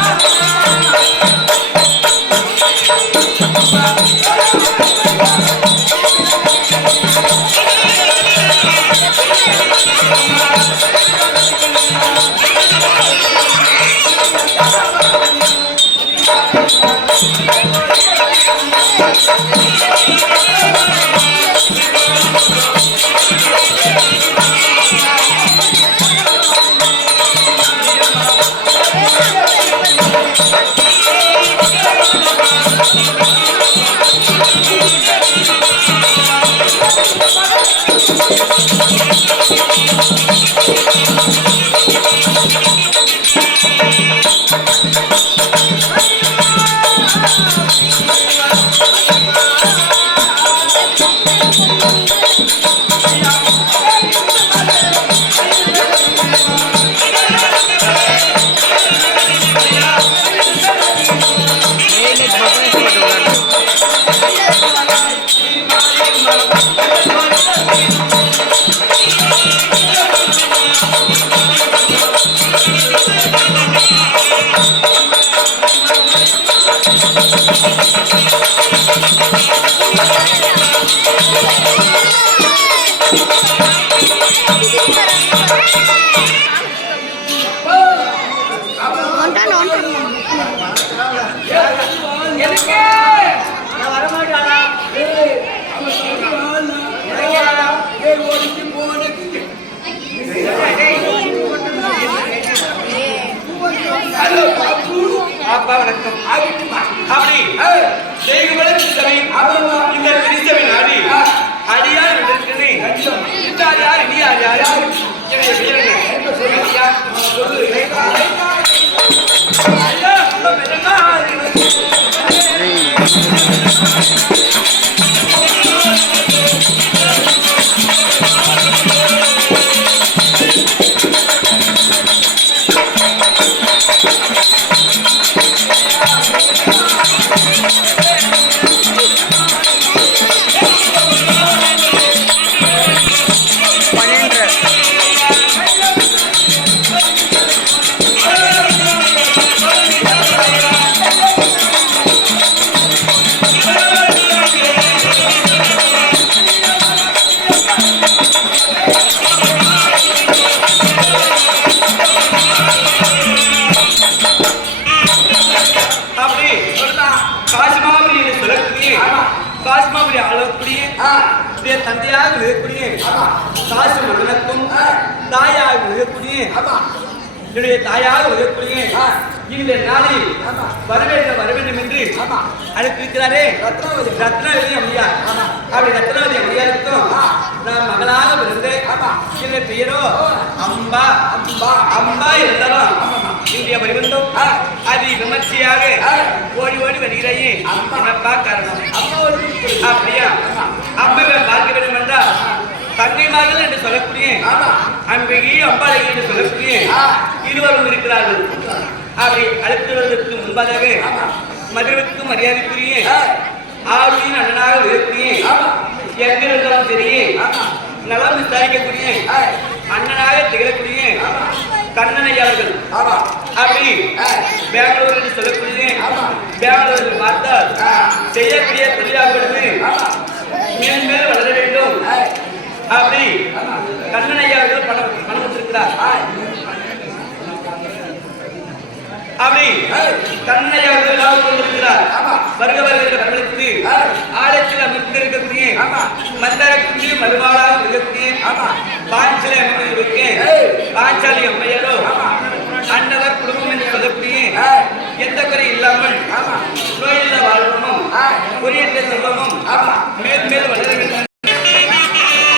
Ah! ஒன்றான் அப்பா வணக்கம். அப்படி. செய்குமல திருச்சபை இந்த திருச்சபை நாடி அடியார் இருக்கிறேன் இந்த அடியார் நீ அடியார் என்று சொல்லக்கூடிய காசிமாபுரி ஆளக்கூடிய உடைய தந்தையாக விழுகக்கூடிய காசு மன்னனுக்கும் தாயாக விழுகக்கூடிய என்னுடைய தாயாக விழுகக்கூடிய இந்த நாளில் வர வேண்டும் வர வேண்டும் என்று அழைத்திருக்கிறாரே. ரத்னாவதி. அம்மையார் அப்படி ரத்னாவதி அம்மையாருக்கும் நான் மகளாக பிறந்து என்னுடைய பெயரோ அம்பா. அம்பா. அம்பா இருந்தாலும் இந்திய பரிவந்தம் அது விமர்சையாக ஓடி ஓடி வருகிறாயே. என்னப்பா காரணம் அப்படியா? அம்மாவை பார்க்க வேண்டும் என்றால் தங்கைமார்கள் என்று சொல்லக்கூடிய அம்பிகை அம்பாளை என்று சொல்லக்கூடிய இருவரும் இருக்கிறார்கள். அப்படி அழைத்துவதற்கு முன்பதாக மதுரவுக்கு மரியாதைக்குரிய ஆளுநரின் அண்ணனாக இருக்கக்கூடிய எங்கிருந்தாலும் சரி நலம் விசாரிக்கக்கூடிய அண்ணனாக திகழக்கூடிய அப்படி பெங்களூர் என்று சொல்லக்கூடிய பெங்களூரில் பார்த்தால் செய்யக்கூடிய தொழிலாளர்களுக்கு மேல் மேல் வளர வேண்டும். அப்படி கண்ணனையாளர்கள் பணம் பணம் வச்சிருக்கிறார். அப்படி கண்ணையாளர்கள் லாபம் கொண்டிருக்கிறார். வருக வருகிற வரவழைத்து ஆலயத்தில் அமர்ந்திருக்கக்கூடிய மந்தரக்குடி மறுவாளாக இருக்கக்கூடிய பாஞ்சாலி அம்மன் இருக்கு பாஞ்சாலி அம்மையாரோ செல்வமும் மேல் மேல் வளர வேண்டும்.